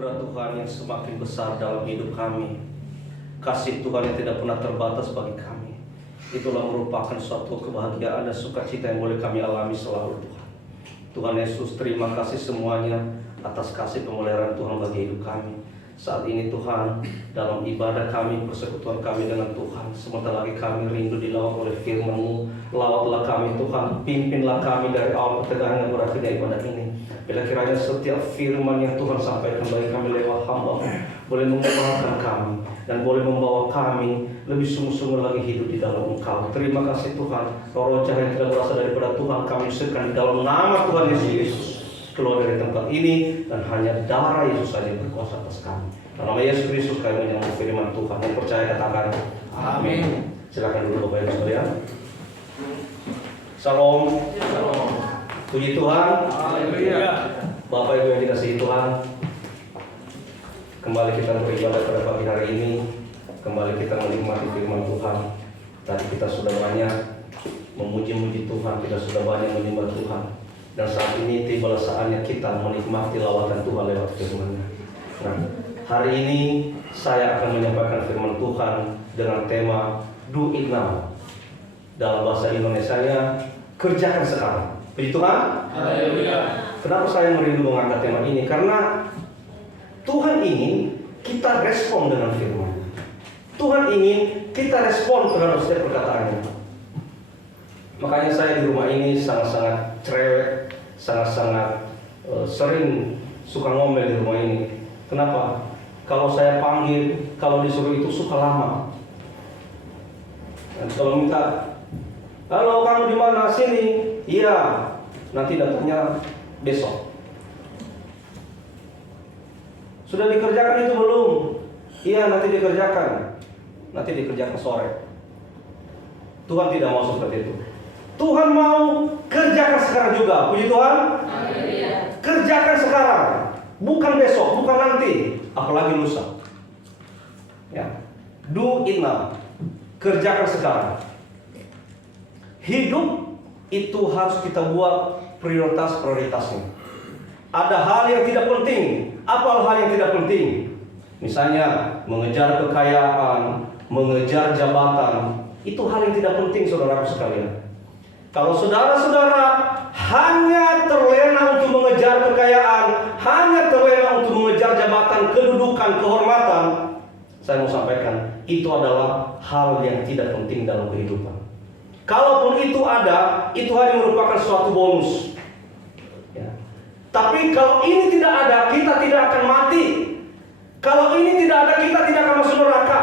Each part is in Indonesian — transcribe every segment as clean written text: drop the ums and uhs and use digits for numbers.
anugerah Tuhan yang semakin besar dalam hidup kami, kasih Tuhan yang tidak pernah terbatas bagi kami, itulah merupakan suatu kebahagiaan dan sukacita yang boleh kami alami selalu Tuhan. Tuhan Yesus, terima kasih semuanya atas kasih pemeliharaan Tuhan bagi hidup kami. Saat ini Tuhan, dalam ibadah kami, persekutuan kami dengan Tuhan, sebentar lagi kami rindu dilawat oleh firman-Mu. Lawatlah kami Tuhan, pimpinlah kami dari awal pertengahan dan berakhirnya ibadah ini. Bila kiranya setiap firman yang Tuhan sampaikan bagi kami lewat hamba-Mu boleh mengubahkan kami dan boleh membawa kami lebih sungguh-sungguh lagi hidup di dalam Engkau. Terima kasih Tuhan, roh jahat yang tidak berasal daripada Tuhan kami usirkan di dalam nama Tuhan Yesus. Keluar dari tempat ini dan hanya darah Yesus saja yang berkuasa atas kami. Dalam nama Yesus Kristus kami menyambut firman Tuhan. Yang percaya katakan amin. Silakan dulu Bapak Ibu sekalian. Salam. Puji Tuhan. Haleluya. Bapak Ibu yang dikasihi Tuhan, kembali kita beribadah pada pagi hari ini. Kembali kita menikmati firman Tuhan. Tadi kita sudah banyak memuji-muji Tuhan, kita sudah banyak menyembah Tuhan. Dan saat ini tiba saatnya kita menikmati lawatan Tuhan lewat firman-Nya. Nah, hari ini saya akan menyampaikan firman Tuhan dengan tema Do It Now. Dalam bahasa Indonesianya, kerjakan sekarang. Puji Tuhan. Haleluya. Kenapa saya merindu mengangkat tema ini? Karena Tuhan ingin kita respon dengan firman. Tuhan ingin kita respon terhadap setiap perkataannya. Makanya saya di rumah ini sangat-sangat cerewet, sangat-sangat sering suka ngomel di rumah ini. Kenapa? Kalau saya panggil, kalau disuruh itu suka lama. Dan kalau minta, halo kamu di mana? Sini. Iya. Nanti datangnya besok. Sudah dikerjakan itu belum? Iya, nanti dikerjakan. Nanti dikerjakan sore. Tuhan tidak mau seperti itu. Tuhan mau kerjakan sekarang juga. Puji Tuhan. Kerjakan sekarang, bukan besok, bukan nanti, apalagi lusa. Ya. Do it now. Kerjakan sekarang. Hidup itu harus kita buat prioritasnya. Ada hal yang tidak penting. Apa hal yang tidak penting? Misalnya mengejar kekayaan, mengejar jabatan. Itu hal yang tidak penting, saudaraku sekalian. Kalau saudara-saudara hanya terlena untuk mengejar kekayaan, hanya terlena untuk mengejar jabatan, kedudukan, kehormatan, saya mau sampaikan, itu adalah hal yang tidak penting dalam kehidupan. Kalaupun itu ada, itu hanya merupakan suatu bonus. Ya. Tapi kalau ini tidak ada, kita tidak akan mati. Kalau ini tidak ada, kita tidak akan masuk neraka.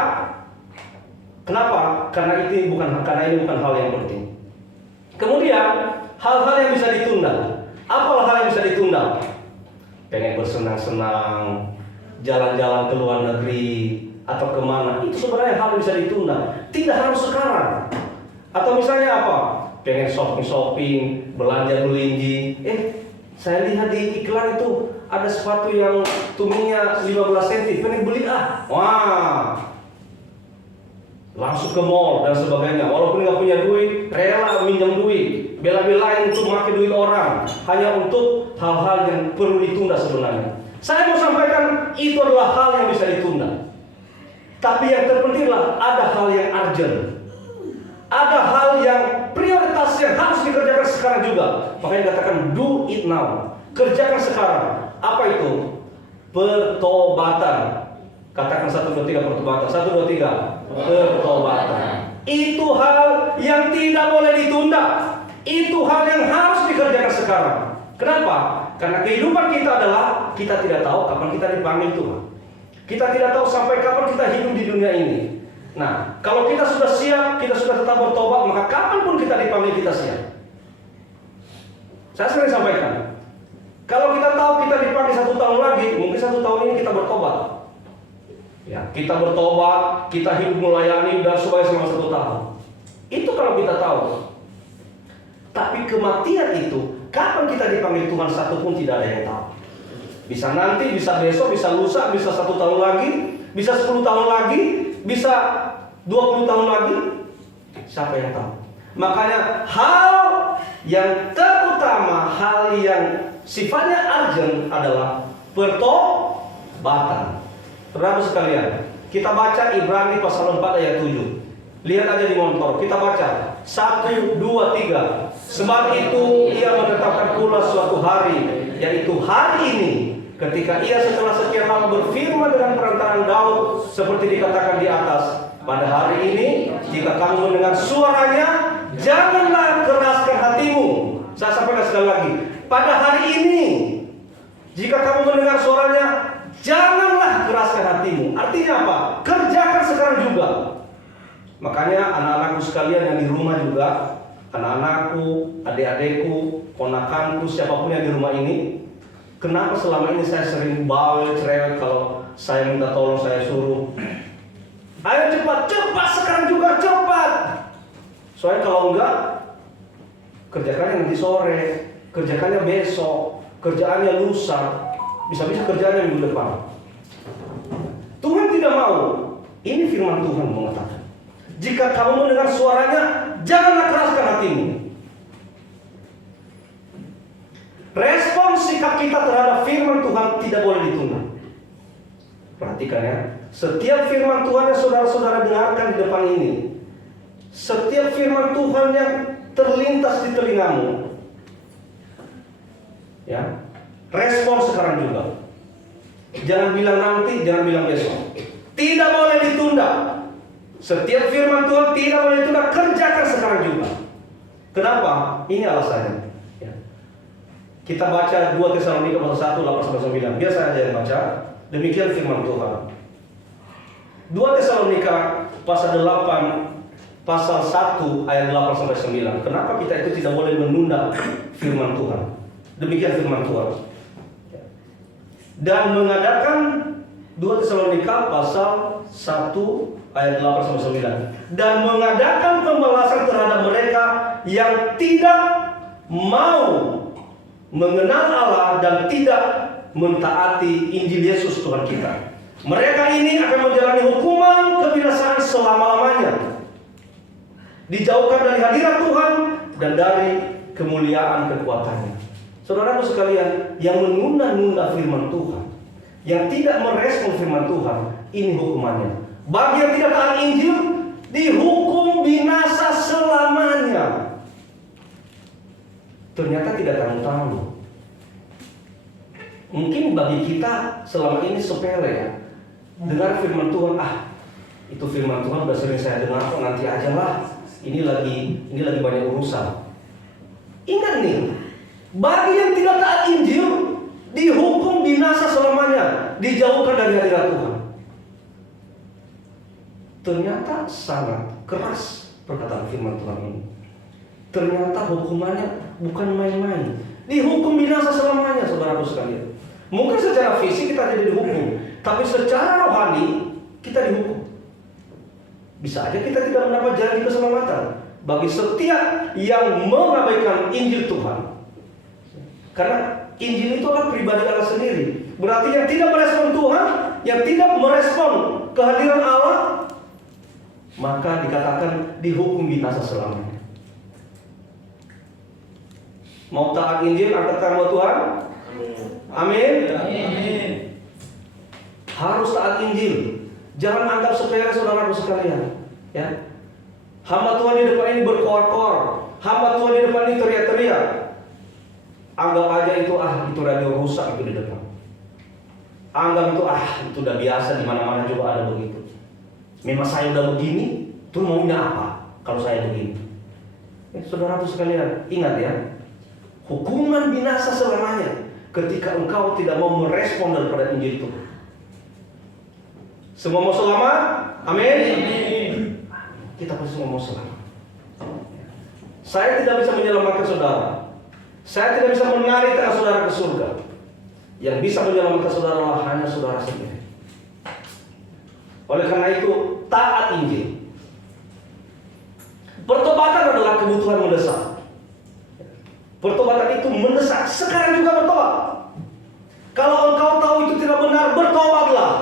Kenapa? Karena ini bukan hal yang penting. Kemudian hal-hal yang bisa ditunda. Apa hal yang bisa ditunda? Pengen bersenang-senang, jalan-jalan ke luar negeri atau kemana? Itu sebenarnya hal yang bisa ditunda. Tidak harus sekarang. Atau misalnya apa? Pengen shopping, belanja belinji. Saya lihat di iklan itu ada sepatu yang tuminya 15 cm. Pengen beli Wah. Langsung ke mall dan sebagainya. Walaupun nggak punya duit, rela minjam duit, bela-belain untuk memakai duit orang, hanya untuk hal-hal yang perlu ditunda sebenarnya. Saya mau sampaikan itu adalah hal yang bisa ditunda. Tapi yang terpentinglah ada hal yang urgent, ada hal yang prioritas yang harus dikerjakan sekarang juga. Makanya dikatakan do it now. Kerjakan sekarang. Apa itu? Pertobatan. Katakan 1, 2, 3 pertobatan. 1, 2, 3 pertobatan. Itu hal yang tidak boleh ditunda. Itu hal yang harus dikerjakan sekarang. Kenapa? Karena kehidupan kita adalah kita tidak tahu kapan kita dipanggil Tuhan. Kita tidak tahu sampai kapan kita hidup di dunia ini. Nah, kalau kita sudah siap, kita sudah tetap bertobat, maka kapanpun kita dipanggil kita siap. Saya sering sampaikan, kalau kita tahu kita dipanggil 1 tahun lagi, mungkin 1 tahun ini kita bertobat. Ya, kita bertobat, kita hidup melayani dan supaya selama 1 tahun. Itu kalau kita tahu. Tapi kematian itu, kapan kita dipanggil Tuhan, satu pun tidak ada yang tahu. Bisa nanti, bisa besok, bisa lusa, bisa 1 tahun lagi, bisa 10 tahun lagi, bisa 20 tahun lagi. Siapa yang tahu? Makanya hal yang terutama, hal yang sifatnya urgent adalah batang. Saudara sekalian, kita baca Ibrani pasal 4 ayat 7. Lihat aja di monitor, kita baca 1, 2, 3. Sebab itu ia menetapkan pula suatu hari, yaitu hari ini, ketika ia setelah sekian lama berfirman dengan perantaraan Daud, seperti dikatakan di atas. Pada hari ini, jika kamu mendengar suaranya, janganlah keraskan hatimu. Saya sampaikan sekali lagi. Pada hari ini, jika kamu mendengar suaranya, janganlah keraskan hatimu. Artinya apa? Kerjakan sekarang juga. Makanya anak-anakku sekalian yang di rumah juga, anak-anakku, adik-adikku, ponakanku, siapapun yang di rumah ini, kenapa selama ini saya sering bawel, cerewet kalau saya minta tolong, saya suruh, ayo cepat, cepat sekarang juga, cepat. Soalnya kalau enggak, kerjakannya nanti sore, kerjakannya besok, kerjaannya lusa, bisa-bisa kerjaannya minggu depan. Tuhan tidak mau. Ini firman Tuhan mengatakan, jika kamu mendengar suaranya, janganlah keraskan hatimu. Respon sikap kita terhadap firman Tuhan tidak boleh ditunda. Perhatikan ya, setiap firman Tuhan yang saudara-saudara dengarkan di depan ini, setiap firman Tuhan yang terlintas di telingamu, ya, respon sekarang juga. Jangan bilang nanti, jangan bilang besok. Tidak boleh ditunda. Setiap firman Tuhan tidak boleh ditunda, kerjakan sekarang juga. Kenapa? Ini alasannya. Ya. Kita baca 2 Tesalonika pasal 1 8-9. Biar saya aja yang baca. Demikian firman Tuhan. 2 Tesalonika pasal 8 pasal 1 ayat 8-9. Kenapa kita itu tidak boleh menunda firman Tuhan? Demikian firman Tuhan. Dan mengadakan 2 Tesalonika pasal 1 ayat 8-9. Dan mengadakan pembalasan terhadap mereka yang tidak mau mengenal Allah dan tidak mentaati Injil Yesus Tuhan kita. Mereka ini akan menjalani hukuman kebinasaan selama-lamanya, dijauhkan dari hadirat Tuhan dan dari kemuliaan kekuatannya. Saudaraku sekalian, yang menunda-nunda firman Tuhan, yang tidak merespon firman Tuhan, ini hukumannya. Bagi yang tidak taat Injil, dihukum binasa selamanya. Ternyata tidak tanggung-tanggung. Mungkin bagi kita selama ini sepele ya, dengar firman Tuhan, itu firman Tuhan udah sering saya dengar kok, nanti aja lah. Ini lagi banyak urusan. Ingat nih, bagi yang tidak taat Injil, dihukum binasa selamanya, dijauhkan dari hadirat Tuhan. Ternyata sangat keras perkataan firman Tuhan ini. Ternyata hukumannya bukan main-main. Dihukum binasa selamanya, saudaraku sekalian. Mungkin secara fisik kita tidak dihukum, tapi secara rohani kita dihukum. Bisa aja kita tidak mendapat janji keselamatan bagi setiap yang mengabaikan Injil Tuhan. Karena Injil itu adalah pribadi Allah sendiri. Berarti yang tidak merespon Tuhan, yang tidak merespon kehadiran Allah, maka dikatakan dihukum binasa selamanya. Mau taat Injil, angkat tangan buat Tuhan. Amin. Amin. Harus taat Injil. Jangan anggap sepele saudaraku sekalian. Ya. Hamba Tuhan di depan ini berkoar-koar. Hamba Tuhan di depan ini teriak-teriak. Anggap aja itu radio rusak itu di depan. Anggap itu udah biasa, di mana-mana juga ada begitu. Memang saya udah begini, tuh maunya apa kalau saya begini? Saudaraku sekalian, ingat ya, hukuman binasa selamanya ketika engkau tidak mau merespon daripada Injil itu. Semua mau selamat? Amin. Kita pasti semua mau selamat. Saya tidak bisa menyelamatkan saudara. Saya tidak bisa menarik tangan saudara ke surga. Yang bisa menyelamatkan saudara hanya saudara sendiri. Oleh karena itu, taat Injil. Pertobatan adalah kebutuhan mendesak. Pertobatan itu mendesak. Sekarang juga bertobat. Kalau engkau tahu itu tidak benar, bertobatlah.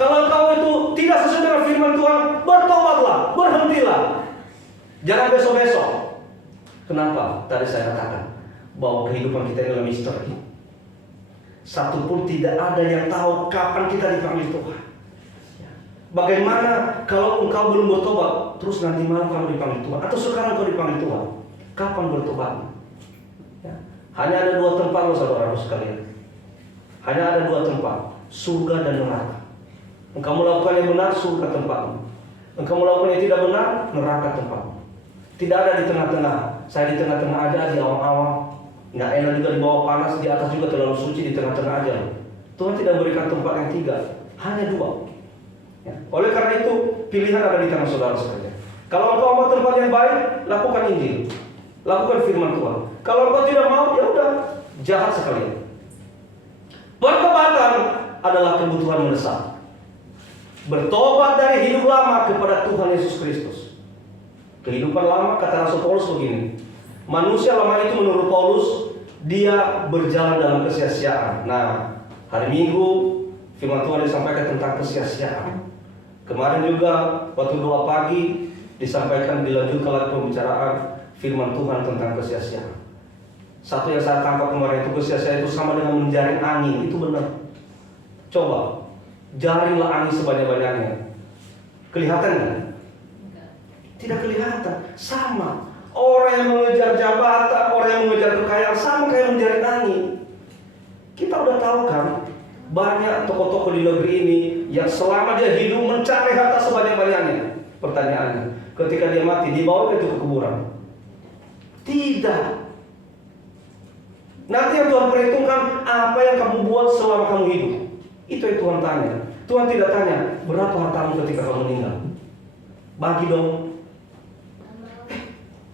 Kalau engkau itu tidak sesuai dengan firman Tuhan, bertobatlah, berhentilah. Jangan besok-besok. Kenapa? Tadi saya katakan bahwa kehidupan kita adalah misteri. Satupun tidak ada yang tahu kapan kita dipanggil Tuhan. Bagaimana kalau engkau belum bertobat, terus nanti malam kamu dipanggil Tuhan, atau sekarang kau dipanggil Tuhan? Kapan bertobat? Ya. Hanya ada dua tempat loh saudara sekalian. Hanya ada dua tempat, surga dan neraka. Engkau melakukan yang benar, surga tempatmu. Engkau melakukan yang tidak benar, neraka tempatmu. Tidak ada di tengah-tengah. Saya di tengah-tengah aja, di awang-awang. Nggak enak juga di bawah panas, di atas juga terlalu suci, di tengah-tengah aja. Tuhan tidak berikan tempat yang tiga, hanya dua. Ya. Oleh karena itu, pilihan ada di tangan saudara sekalian. Kalau engkau mau tempat yang baik, lakukan Injil, lakukan firman Tuhan. Kalau engkau tidak mau, ya udah, jahat sekalian. Pertobatan adalah kebutuhan mendesak. Bertobat dari hidup lama kepada Tuhan Yesus Kristus. Kehidupan lama, kata Rasul Paulus begini, manusia lama itu menurut Paulus, dia berjalan dalam kesia-siaan. Nah, hari Minggu firman Tuhan disampaikan tentang kesia-siaan. Kemarin juga waktu doa pagi disampaikan, dilanjutkan lagi pembicaraan firman Tuhan tentang kesia-siaan. Satu yang saya tangkap kemarin itu, kesia-siaan itu sama dengan menjaring angin. Itu benar. Coba jaringlah angin sebanyak-banyaknya. Kelihatan nggak? Tidak kelihatan. Sama. Orang yang mengejar jabatan, orang yang mengejar kekayaan, sama kayak menjaring angin. Kita udah tahu kan, banyak tokoh-tokoh di negeri ini yang selama dia hidup mencari harta sebanyak-banyaknya. Pertanyaannya, ketika dia mati, dibawa itu ke kuburan? Tidak. Nanti yang Tuhan perhitungkan apa yang kamu buat selama kamu hidup. Itu yang Tuhan tanya. Tuhan tidak tanya berapa hartamu ketika kamu meninggal. Bagi dong.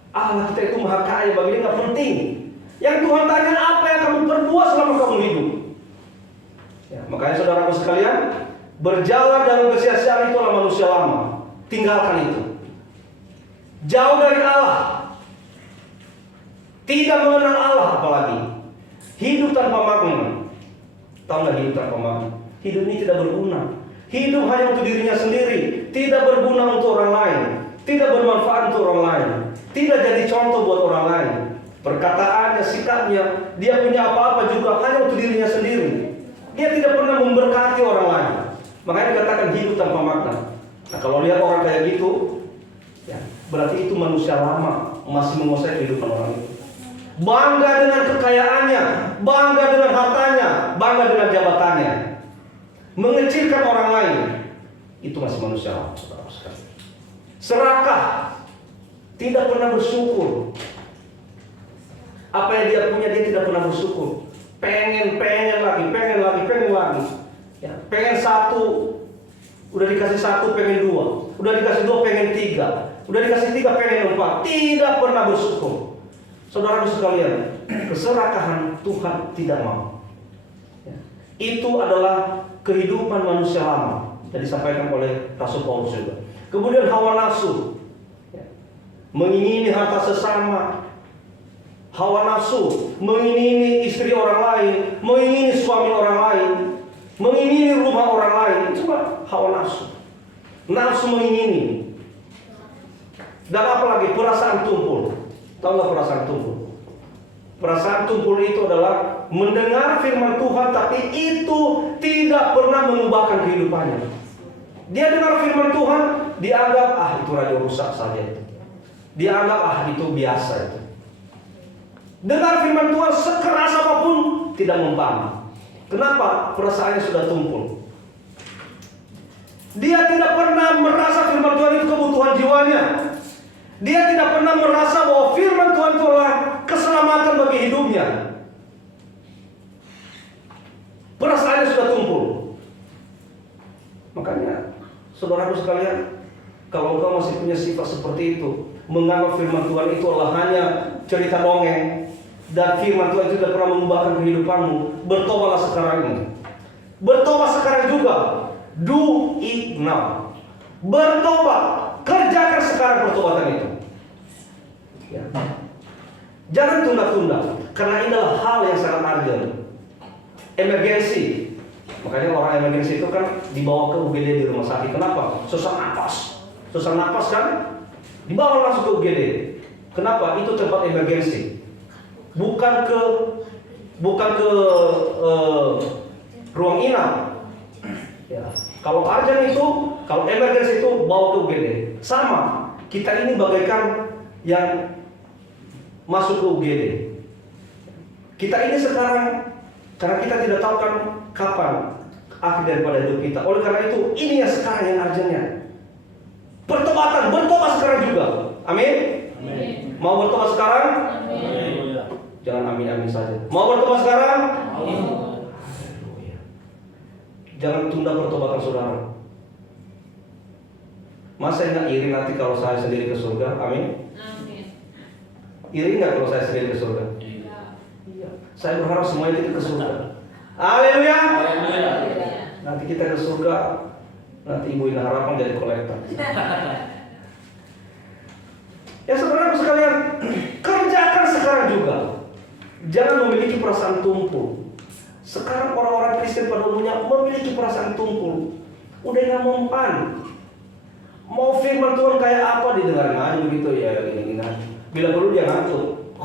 Allah kita itu maha kaya, bagi dia nggak penting. Yang Tuhan tanya apa yang kamu perbuat selama kamu hidup. Ya, makanya saudaraku sekalian, berjalan dalam kesia-siaan itu adalah manusia lama. Tinggalkan itu. Jauh dari Allah. Tidak mengenal Allah apalagi. Hidup tanpa makna. Tahu nggak hidup tanpa makna? Hidup ini tidak berguna. Hidup hanya untuk dirinya sendiri. Tidak berguna untuk orang lain. Tidak bermanfaat untuk orang lain. Tidak jadi contoh buat orang lain. Perkataannya, sikapnya, dia punya apa-apa juga hanya untuk dirinya sendiri. Dia tidak pernah memberkati orang lain. Makanya dikatakan hidup tanpa makna. Nah, kalau lihat orang kayak gitu, ya, berarti itu manusia lama masih menguasai kehidupan orang itu. Bangga dengan kekayaannya, bangga dengan hartanya, bangga dengan jabatannya, mengecilkan orang lain. Itu masih manusia lama, saudara sekalian. Serakah, tidak pernah bersyukur. Apa yang dia punya dia tidak pernah bersyukur. Pengen lagi. Ya, pengen satu, udah dikasih satu pengen dua, udah dikasih dua pengen tiga, udah dikasih tiga pengen empat. Tidak pernah bersyukur. Saudara sekalian, keserakahan Tuhan tidak mau. Ya. Itu adalah kehidupan manusia lama. Jadi disampaikan oleh Rasul Paulus juga. Kemudian hawa nafsu, ya. Mengingini harta sesama. Hawa nafsu, mengingini istri orang lain, mengingini suami orang lain, mengingini rumah orang lain. Itu hawa nafsu. Nafsu mengingini. Dan apalagi perasaan tumpul. Tahu nggak perasaan tumpul? Perasaan tumpul itu adalah mendengar firman Tuhan, tapi itu tidak pernah mengubahkan kehidupannya. Dia dengar firman Tuhan, dianggap itu radio rusak saja itu. Dianggap itu biasa itu. Dengar firman Tuhan sekeras apapun tidak mempan. Kenapa? Perasaannya sudah tumpul. Dia tidak pernah merasa firman Tuhan itu kebutuhan jiwanya. Dia tidak pernah merasa bahwa firman Tuhan itu adalah keselamatan bagi hidupnya. Perasaannya sudah tumpul. Makanya, saudaraku sekalian, kalau engkau masih punya sifat seperti itu, menganggap firman Tuhan itu adalah hanya cerita dongeng, dan firman Tuhan itu tidak pernah mengubahkan kehidupanmu, bertobatlah sekarang ini. Bertobat sekarang juga. Do it now. Bertobat. Kerjakan sekarang pertobatan itu. Ya. Jangan tunda-tunda, karena ini adalah hal yang sangat urgent. Emergensi. Makanya orang emergensi itu kan dibawa ke UGD di rumah sakit. Kenapa? Susah napas kan? Dibawa langsung ke UGD. Kenapa? Itu tempat emergensi. Bukan ke bukan ke ruang inap. Ya. Kalau urgent itu, kalau emergency itu bawa ke UGD. Sama, kita ini bagaikan yang masuk ke UGD. Kita ini sekarang, karena kita tidak tahu kan kapan akhir daripada hidup kita. Oleh karena itu, ini yang sekarang yang urgentnya. Pertobatan, bertobat sekarang juga. Amin. Amin. Mau bertobat sekarang? Amin. Jangan amin-amin saja. Mau bertobat sekarang? Amin. Jangan tunda pertobatan saudara. Masa enggak iri nanti kalau saya sendiri ke surga? Amin. Iri nggak kalau saya sendiri ke surga? Iya. Saya berharap semuanya kita ke surga. Haleluya. Nanti kita ke surga, nanti Ibu Ina Harapan jadi kolektor. Ya saudara sekalian, kerjakan sekarang juga. Jangan memiliki perasaan tumpul. Sekarang orang-orang Kristen pada umumnya memiliki perasaan tumpul. Udah nggak mempan. Mau firman Tuhan kayak apa didengarin aja begitu ya gini-gini. Bila perlu dia ngantuk.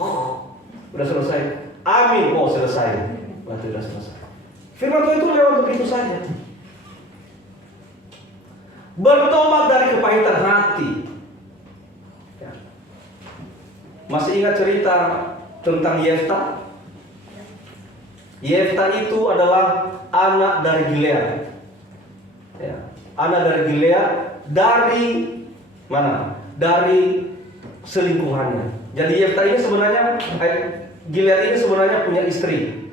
Udah selesai. Amin. Oh selesai. Berarti udah selesai. Firman Tuhan itu lewat begitu saja. Bertobat dari kepahitan hati. Ya. Masih ingat cerita tentang Yefta? Yefta itu adalah anak dari Gilead. Ya. Anak dari Gilead dari mana? Dari selingkuhannya. Jadi Yefta ini sebenarnya Gilead ini sebenarnya punya istri.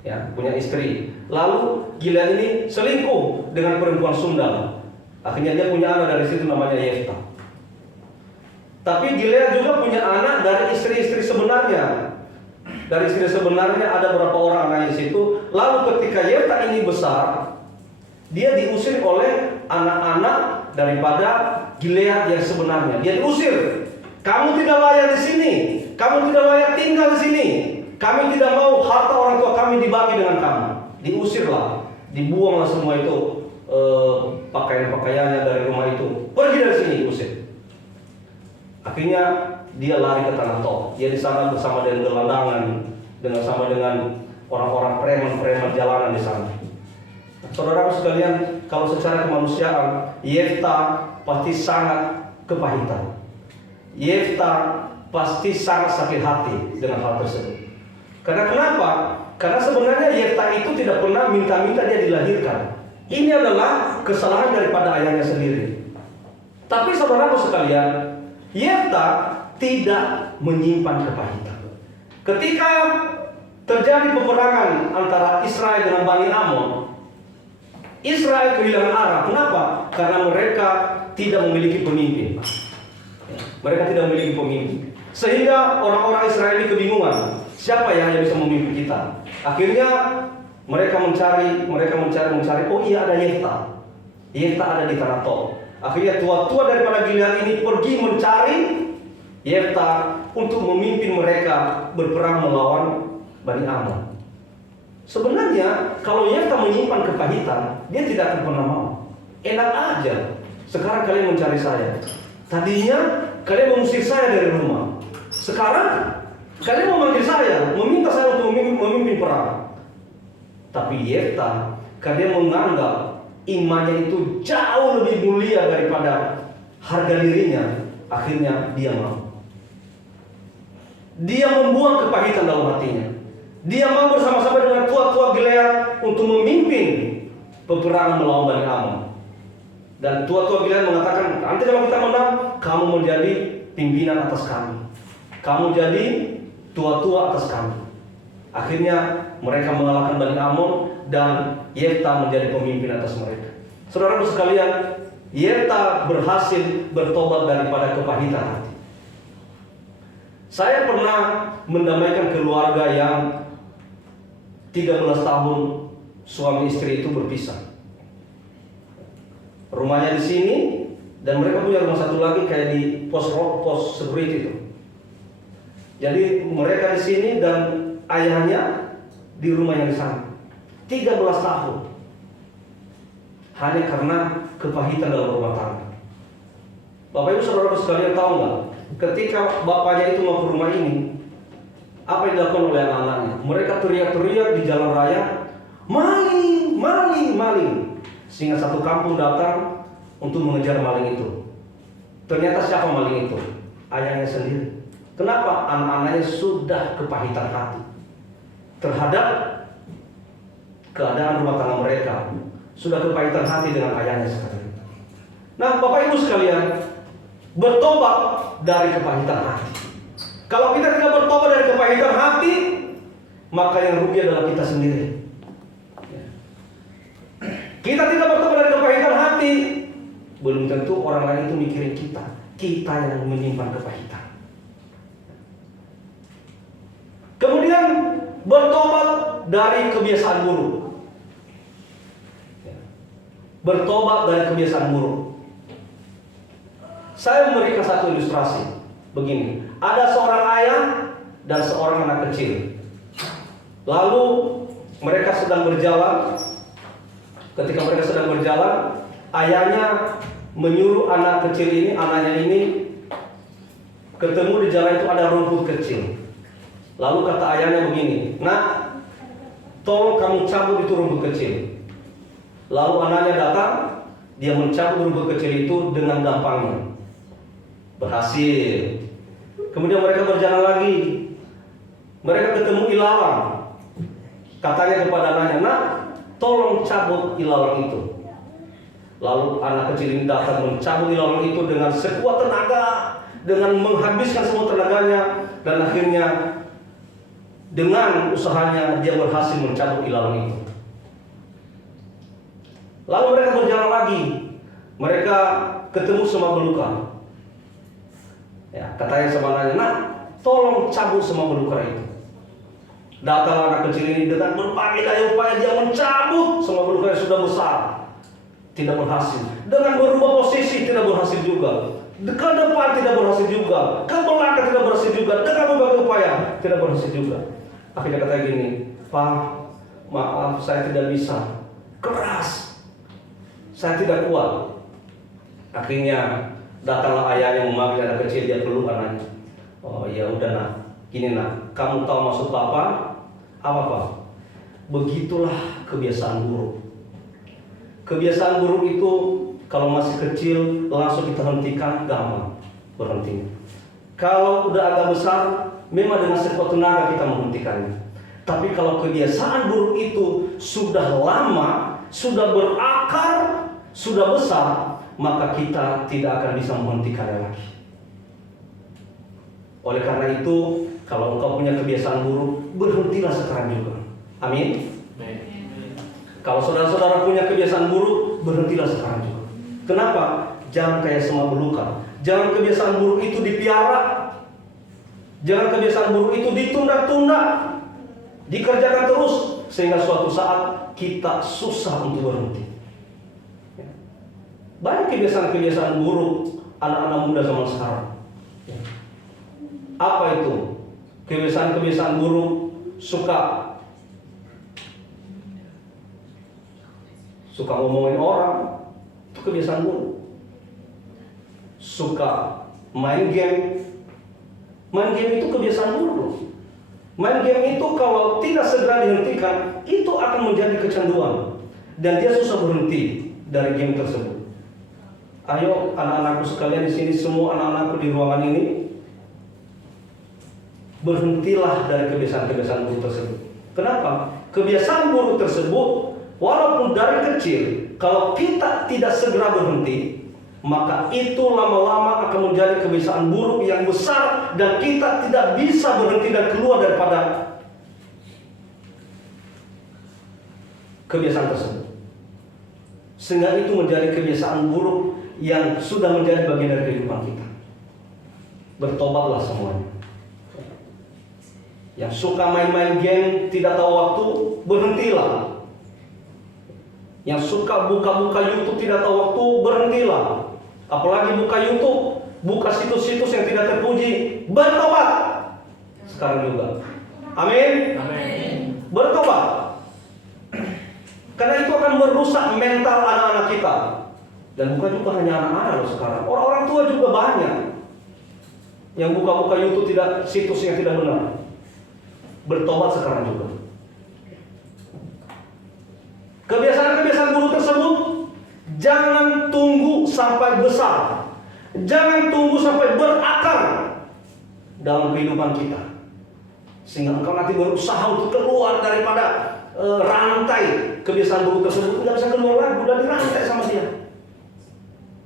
Ya, punya istri. Lalu Gilead ini selingkuh dengan perempuan Sundal. Akhirnya dia punya anak dari situ namanya Yefta. Tapi Gilead juga punya anak dari istri-istri sebenarnya. Dari istri sebenarnya ada beberapa orang anak di situ. Lalu ketika Yefta ini besar, dia diusir oleh anak-anak daripada Gilead yang sebenarnya. Dia diusir. Kamu tidak layak di sini. Kamu tidak layak tinggal di sini. Kami tidak mau harta orang tua kami dibagi dengan kamu. Diusirlah, dibuanglah semua itu pakaian-pakaiannya dari rumah itu. Pergi dari sini, usir. Akhirnya dia lari ke tanah Tob. Dia di sana bersama dengan gelandangan, sama dengan orang-orang preman-preman jalanan di sana. Saudara sekalian, kalau secara kemanusiaan, Yefta pasti sangat kepahitan. Yefta pasti sangat sakit hati dengan hal tersebut. Karena kenapa? Karena sebenarnya Yefta itu tidak pernah minta-minta dia dilahirkan. Ini adalah kesalahan daripada ayahnya sendiri. Tapi saudara sekalian, Yefta tidak menyimpan kepahitan. Ketika terjadi peperangan antara Israel dengan Bani Amon, Israel kehilangan arah. Kenapa? Karena mereka tidak memiliki pemimpin. Mereka tidak memiliki pemimpin. Sehingga orang-orang Israel ini kebingungan. Siapa yang bisa memimpin kita? Akhirnya mereka mencari. Oh iya, ada Yefta. Yefta ada di tanah Tob. Akhirnya tua-tua daripada Gilead ini pergi mencari Yefta untuk memimpin mereka berperang melawan Bani Amon. Sebenarnya kalau Yefta menyimpan kepahitan, dia tidak akan pernah mau. Enak aja. Sekarang kalian mencari saya. Tadinya kalian mengusir saya dari rumah. Sekarang kalian memanggil saya, meminta saya untuk memimpin perang. Tapi Yefta, kalian menganggap imannya itu jauh lebih mulia daripada harga dirinya. Akhirnya dia mau. Dia membuang kepahitan dalam hatinya. Dia mau bersama-sama dengan tua-tua Gilead untuk memimpin peperangan melawan Bani Amon. Dan tua-tua Gilead mengatakan, nanti kalau kita menang, kamu menjadi pimpinan atas kami. Kamu jadi tua-tua atas kami. Akhirnya mereka mengalahkan Bani Amon dan Yefta menjadi pemimpin atas mereka. Saudara sekalian, Yefta berhasil bertobat daripada kepahitan hati. Saya pernah mendamaikan keluarga yang 13 tahun suami istri itu berpisah. Rumahnya di sini dan mereka punya rumah satu lagi kayak di pos security itu. Jadi mereka di sini dan ayahnya di rumah yang di sana. 13 tahun. Hanya karena kepahitan dalam rumah tangga. Bapak Ibu saudara sekalian tahu nggak? Ketika bapaknya itu mau ke rumah ini, Apa yang dilakukan oleh anak-anaknya? Mereka teriak-teriak di jalan raya, maling, maling, maling. Sehingga satu kampung datang untuk mengejar maling itu. Ternyata siapa maling itu? Ayahnya sendiri. Kenapa? Anak-anaknya sudah kepahitan hati terhadap keadaan rumah tangga mereka. Sudah kepahitan hati dengan ayahnya sekarang. Nah, Bapak Ibu sekalian, bertobat dari kepahitan hati. Kalau kita tidak bertobat dari kepahitan hati, maka yang rugi adalah kita sendiri. Kita tidak bertobat dari kepahitan hati, belum tentu orang lain itu mikirin kita. Kita yang menyimpan kepahitan. Kemudian bertobat dari kebiasaan buruk. Bertobat dari kebiasaan buruk. Saya memberikan satu ilustrasi. Begini, ada seorang ayah dan seorang anak kecil. Lalu mereka sedang berjalan. Ketika mereka sedang berjalan, ayahnya menyuruh anak kecil ini, anaknya ini, ketemu di jalan itu ada rumput kecil. Lalu kata ayahnya begini, "Nak, tolong kamu cabut itu rumput kecil." Lalu anaknya datang, dia mencabut rumput kecil itu dengan gampangnya. Berhasil. Kemudian mereka berjalan lagi. Mereka ketemu ilalang. Katanya kepada anaknya, "Nak, tolong cabut ilalang itu." Lalu anak kecil ini datang mencabut ilalang itu dengan sekuat tenaga, dengan menghabiskan semua tenaganya, dan akhirnya dengan usahanya dia berhasil mencabut ilalang itu. Lalu mereka berjalan lagi. Mereka ketemu semua belukar. Ya, katanya sama anaknya, "Nak, tolong cabut semua belukar itu." Datang anak kecil ini dengan berbagai daya upaya dia mencabut semua belukar yang sudah besar. Tidak berhasil. Dengan berubah posisi tidak berhasil juga. Ke depan tidak berhasil juga. Ke belakang tidak berhasil juga. Dengan berbagai upaya tidak berhasil juga. Akhirnya kata gini, "Pak, maaf saya tidak bisa. Keras. Saya tidak kuat." Akhirnya datanglah ayahnya memanggil anak kecil, dia peluk anaknya. "Oh ya udah nak, gini nak, kamu tahu maksud Papa? Apa Pak? Begitulah kebiasaan buruk. Kebiasaan buruk itu kalau masih kecil langsung kita hentikan, gampang berhentinya. Kalau udah agak besar, memang dengan sekuat tenaga kita menghentikannya. Tapi kalau kebiasaan buruk itu sudah lama, sudah berakar, sudah besar, maka kita tidak akan bisa menghentikannya lagi. Oleh karena itu, kalau engkau punya kebiasaan buruk, berhentilah sekarang juga. Amin. Kalau saudara-saudara punya kebiasaan buruk, berhentilah sekarang juga. Kenapa? Jangan kayak semua belukar. Jangan kebiasaan buruk itu dipiara. Jangan kebiasaan buruk itu ditunda-tunda, dikerjakan terus, sehingga suatu saat kita susah untuk berhenti. Banyak kebiasaan-kebiasaan buruk anak-anak muda zaman sekarang. Apa itu? Kebiasaan-kebiasaan buruk, suka ngomongin orang, itu kebiasaan buruk. Suka main game. Main game itu kebiasaan buruk. Main game itu kalau tidak segera dihentikan, itu akan menjadi kecanduan. Dan dia susah berhenti dari game tersebut. Ayo anak-anakku sekalian di sini, semua anak-anakku di ruangan ini, berhentilah dari kebiasaan-kebiasaan buruk tersebut. Kenapa? Kebiasaan buruk tersebut, walaupun dari kecil, kalau kita tidak segera berhenti, maka itu lama-lama akan menjadi kebiasaan buruk yang besar, dan kita tidak bisa berhenti dan keluar daripada kebiasaan tersebut. Sehingga itu menjadi kebiasaan buruk yang sudah menjadi bagian dari kehidupan kita. Bertobatlah semuanya. Yang suka main-main game, tidak tahu waktu, berhentilah. Yang suka buka-buka YouTube tidak tahu waktu, berhentilah. Apalagi buka YouTube, buka situs-situs yang tidak terpuji, bertobat sekarang juga. Amin. Amin. Bertobat. Karena itu akan merusak mental anak-anak kita. Dan bukan juga hanya anak-anak loh sekarang, orang-orang tua juga banyak yang buka-buka YouTube tidak, situs yang tidak benar. bertobat sekarang juga. Kebiasaan-kebiasaan buruk tersebut jangan tunggu sampai besar, jangan tunggu sampai berakar dalam kehidupan kita, sehingga engkau nanti berusaha untuk keluar daripada rantai kebiasaan buruk tersebut. Tidak bisa keluar lagi, udah dirantai sama dia,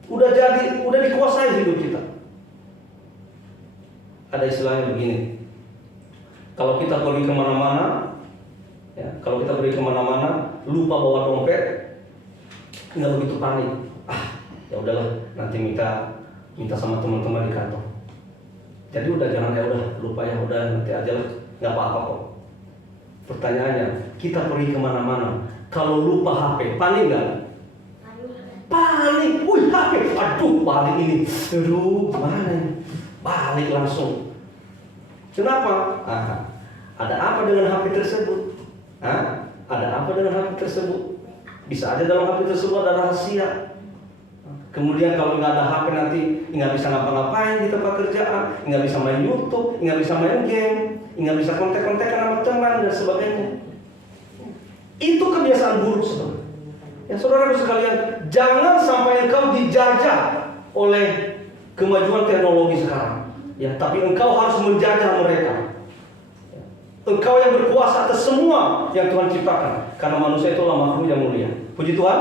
udah dikuasai hidup kita. Ada istilahnya begini, kalau kita pergi kemana-mana, ya, kalau kita pergi kemana-mana lupa bawa dompet, nggak begitu panik. Ya udahlah, nanti minta sama teman-teman di kantor. Jadi udah jangan, ya udah lupa, ya udah nanti aja lah, nggak apa-apa kok. Pertanyaannya, kita pergi kemana-mana, kalau lupa HP, panik nggak? Panik, wih HP, aduh balik ini, aduh mana ini? Balik langsung. Kenapa? Ada apa dengan HP tersebut? Ada apa dengan HP tersebut? Bisa aja dalam HP tersebut ada rahasia. Kemudian kalau nggak ada HP nanti nggak bisa ngapa-ngapain di tempat kerjaan, nggak bisa main YouTube, nggak bisa main game, nggak bisa kontak-kontakan sama teman dan sebagainya. Itu kebiasaan buruk, saudara. Ya saudara sekalian, jangan sampai engkau dijajah oleh kemajuan teknologi sekarang. Ya, tapi engkau harus menjajah mereka. Engkau yang berkuasa atas semua yang Tuhan ciptakan, karena manusia itulah makhluk yang mulia. Puji Tuhan.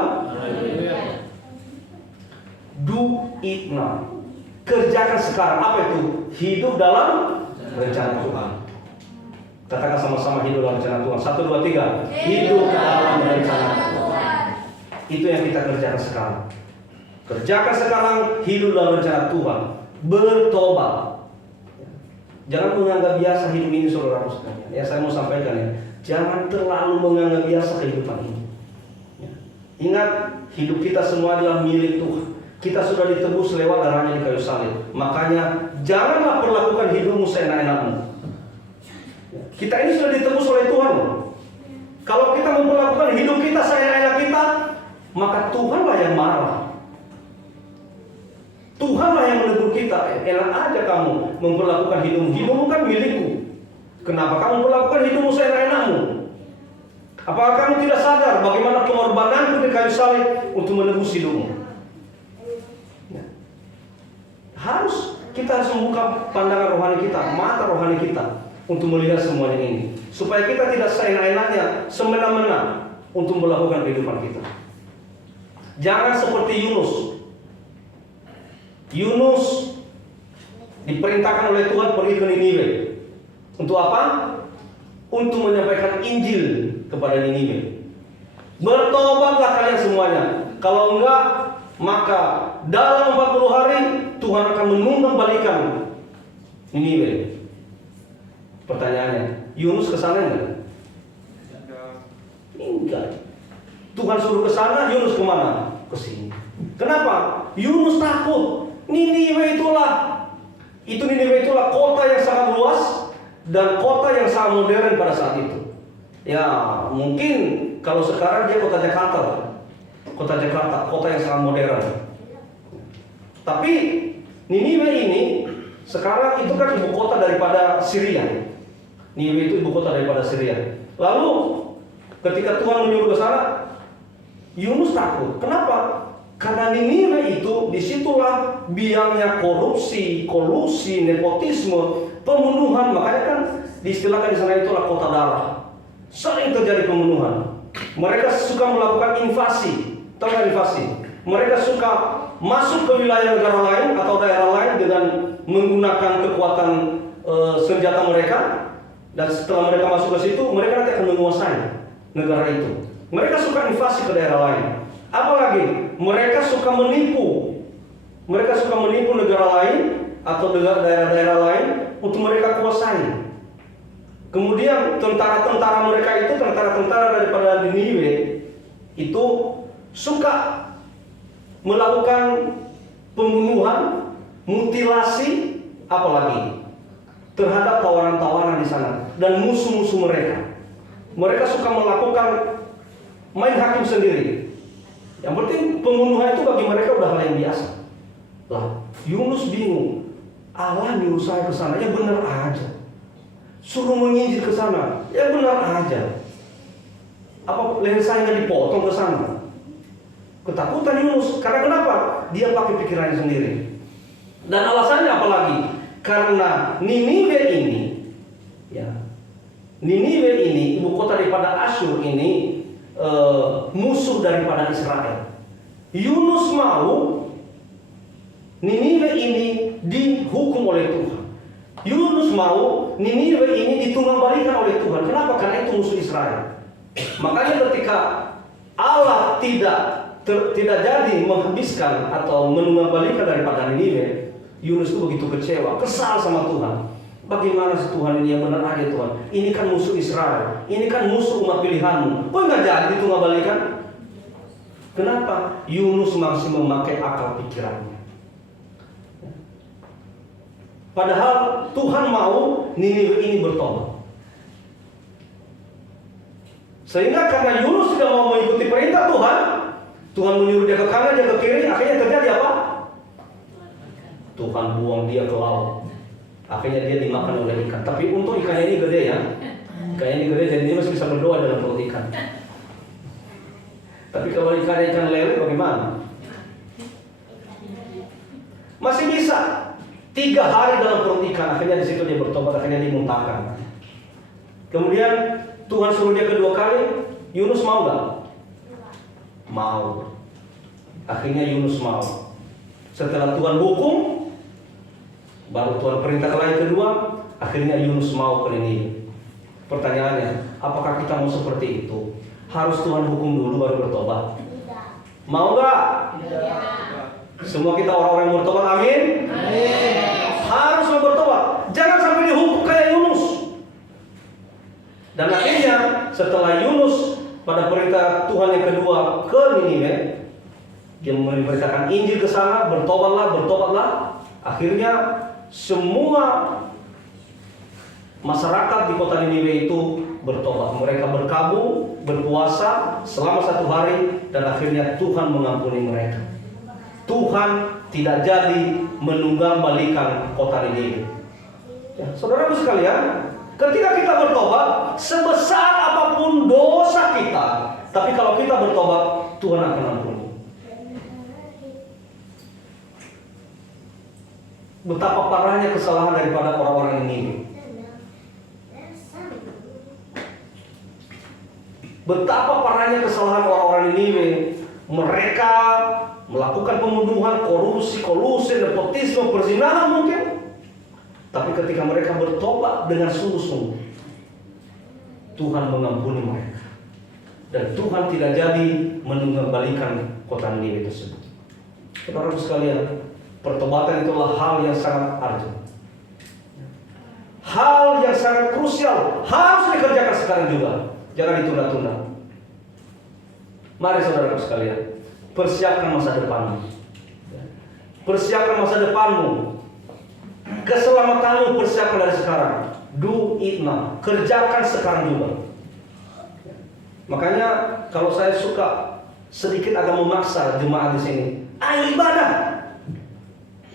Do it now. Kerjakan sekarang. Apa itu? Hidup dalam rencana Tuhan. Katakan sama-sama, hidup dalam rencana Tuhan. 1, 2, 3. Hidup dalam rencana Tuhan. Itu yang kita kerjakan sekarang. Kerjakan sekarang, hidup dalam rencana Tuhan. Bertobat. Jangan menganggap biasa hidup ini, saudara sekalian. Ya, saya mau sampaikan ya, jangan terlalu menganggap biasa kehidupan ini. Ya. Ingat, hidup kita semua adalah milik Tuhan. Kita sudah ditebus lewat darahnya di kayu salib. Makanya janganlah perlakukan hidupmu seenak-enakmu. Ya. Kita ini sudah ditebus oleh Tuhan. Kalau kita memperlakukan hidup kita seenak-enak kita, maka Tuhanlah yang marah. Tuhanlah yang menegur kita. Enak aja kamu memperlakukan hidupmu. Hidupmu kan milikku. Kenapa kamu memperlakukan hidupmu seenak-enakmu? Apakah kamu tidak sadar bagaimana pengorbananku di kayu salib untuk menebus hidupmu? Ya. Kita harus membuka pandangan rohani kita, mata rohani kita, untuk melihat semuanya ini, supaya kita tidak seenak-enaknya, semena-mena untuk melakukan kehidupan kita. Jangan seperti Yunus. Yunus diperintahkan oleh Tuhan pergi ke Niniwe. Untuk apa? Untuk menyampaikan Injil kepada Niniwe. Bertobatlah kalian semuanya. Kalau enggak, maka dalam 40 hari Tuhan akan mengembalikan Niniwe. Pertanyaannya, Yunus ke sana enggak? Enggak. Tuhan suruh ke sana, Yunus kemana? Ke sini. Kenapa? Yunus takut. Niniwe itulah kota yang sangat luas dan kota yang sangat modern pada saat itu. Ya, mungkin kalau sekarang dia kota Jakarta, kota yang sangat modern. Tapi Niniwe ini sekarang itu kan ibu kota daripada Syria. Niniwe itu ibu kota daripada Syria. Lalu ketika Tuhan menyuruh ke sana, Yunus takut. Kenapa? Karena Niniwe itu disitulah biangnya korupsi, kolusi, nepotisme, pembunuhan. Makanya kan diistilahkan di sana itulah kota darah. Sering terjadi pembunuhan. Mereka suka melakukan invasi. Tahu nggak invasi? Mereka suka masuk ke wilayah negara lain atau daerah lain dengan menggunakan kekuatan senjata mereka. Dan setelah mereka masuk ke situ, mereka nanti akan menguasai negara itu. Mereka suka invasi ke daerah lain. Apalagi mereka suka menipu. Mereka suka menipu negara lain atau daerah-daerah lain untuk mereka kuasai. Kemudian tentara-tentara mereka itu, tentara-tentara daripada Niniwe itu suka melakukan pembunuhan, mutilasi, apalagi terhadap tawanan-tawanan di sana dan musuh-musuh mereka. Mereka suka melakukan main hakim sendiri. Yang penting pembunuhan itu bagi mereka udah hal yang biasa. Lah, Yunus bingung. Allah nyuruh saya ke sana, ya benar aja. suruh menginjil ke sana. Ya benar aja. Apa leher saya nggak dipotong ke sana? Ketakutan Yunus. Karena kenapa? Dia pakai pikirannya sendiri. Dan alasannya apa lagi? Karena Niniwe ini, ya, Niniwe ini ibu kota daripada Asyur ini musuh daripada Israel. Yunus mau Niniwe ini dihukum oleh Tuhan. Yunus mau Niniwe ini ditunggangbalikan oleh Tuhan. Kenapa? Karena itu musuh Israel. Makanya ketika Allah tidak jadi menghabiskan atau menunggangbalikan daripada Niniwe, Yunus itu begitu kecewa, kesal sama Tuhan. Bagaimana sih Tuhan ini, yang benar aja Tuhan. Ini kan musuh Israel, ini kan musuh umat pilihanmu. Kok nggak jadi ditunggangbalikan? Kenapa? Yunus masih memakai akal pikirannya. Padahal Tuhan mau Niniwe ini bertobat. Sehingga karena Yunus tidak mau mengikuti perintah Tuhan, Tuhan menyuruh dia ke kanan, dia ke kiri, akhirnya terjadi apa? Tuhan buang dia ke laut. Akhirnya dia dimakan oleh ikan. Tapi untung ikannya ini gede ya. Ikannya ini gede, jadi dia masih bisa berdoa dalam perut ikan. Tapi kalau ikan lele bagaimana? Masih bisa. 3 hari dalam perut ikan, akhirnya di situ dia bertobat, akhirnya dimuntahkan. Kemudian Tuhan suruh dia kedua kali, Yunus mau nggak? Mau. Akhirnya Yunus mau. Setelah Tuhan hukum, baru Tuhan perintah kali kedua, akhirnya Yunus mau ke Niniwe. Pertanyaannya, apakah kita mau seperti itu? Harus Tuhan hukum dulu baru bertobat? Mau nggak? Semua kita orang-orang yang bertobat, amin? Harus mau bertobat. Jangan sampai dihukum kayak Yunus. Dan akhirnya setelah Yunus pada perintah Tuhan yang kedua ke Niniwe, dia memberitakan Injil ke sana, bertobatlah. Akhirnya semua masyarakat di kota Niniwe itu bertobat. Mereka berkabung, berpuasa selama 1 hari, dan akhirnya Tuhan mengampuni mereka. Tuhan tidak jadi menunggangbalikan kota Niniwe. Ya, saudara-saudara sekalian, ketika kita bertobat, sebesar apapun dosa kita, tapi kalau kita bertobat, Tuhan akan ampuni. Betapa parahnya kesalahan daripada orang-orang ini. Betapa parahnya kesalahan orang-orang Niniwe. Mereka melakukan pembunuhan, korupsi, nepotisme, perzinahan mungkin. Tapi ketika mereka bertobat dengan sungguh-sungguh, Tuhan mengampuni mereka. Dan Tuhan tidak jadi menunggangbalikan kota Niniwe tersebut. Saudara sekalian, pertobatan itulah hal yang sangat urgent. Hal yang sangat krusial, harus dikerjakan sekarang juga. Jangan ditunda-tunda. Mari saudara sekalian, persiapkan masa depanmu. Persiapkan masa depanmu. Keselamatanmu persiapkan dari sekarang. Do it now. Kerjakan sekarang juga. Makanya kalau saya suka sedikit agak memaksa jemaat di sini, ayo ibadah.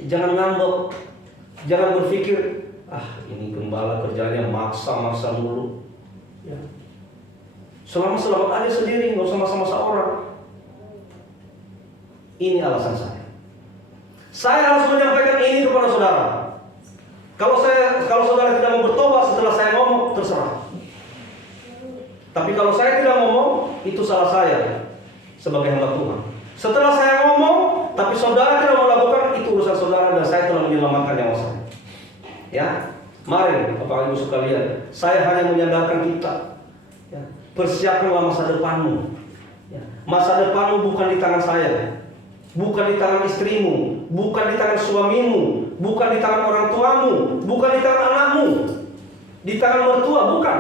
Jangan ngambek. Jangan berpikir, ini gembala kerjanya maksa mulu. Ya. Selamat aja sendiri, nggak usah maksa orang. Ini alasan saya. Saya harus menyampaikan ini kepada saudara. Kalau saudara tidak mau bertobat setelah saya ngomong, terserah. Tapi kalau saya tidak ngomong, itu salah saya sebagai hamba Tuhan. Setelah saya ngomong, tapi saudara tidak mau lakukan, itu urusan saudara, dan saya telah menyelamatkan nyawa saya. Ya, mari Bapak Ibu sekalian, saya hanya menyadarkan kita. Ya, persiapkanlah masa depanmu. Ya, masa depanmu bukan di tangan saya, bukan di tangan istrimu, bukan di tangan suamimu, bukan di tangan orang tuamu, bukan di tangan anakmu, di tangan mertua, bukan.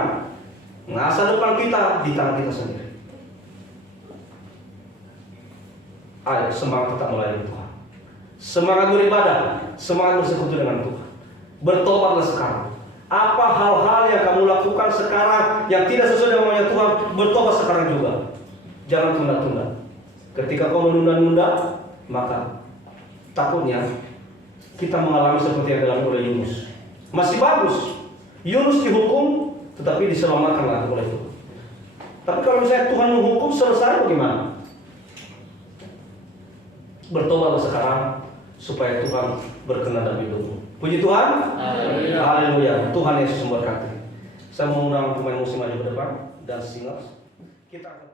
Masa depan kita di tangan kita sendiri. Ayo semangat kita melayani Tuhan, semangat beribadah, semangat bersekutu dengan Tuhan. Bertobatlah sekarang. Apa hal-hal yang kamu lakukan sekarang yang tidak sesuai dengan maunya Tuhan, bertobat sekarang juga. Jangan tunda-tunda. Ketika kau menunda-nunda, maka takutnya kita mengalami seperti yang dialami oleh Yunus. Masih bagus, Yunus dihukum, tetapi diselamatkan lagi oleh Tuhan. Tapi kalau misalnya Tuhan menghukum selesai bagaimana? Bertobatlah sekarang supaya Tuhan berkenan dalam hidupmu. Puji Tuhan. Haleluya. Haleluya. Tuhan Yesus memberkati. Saya mau undang pemain musik maju ke depan dan singers. Kita akan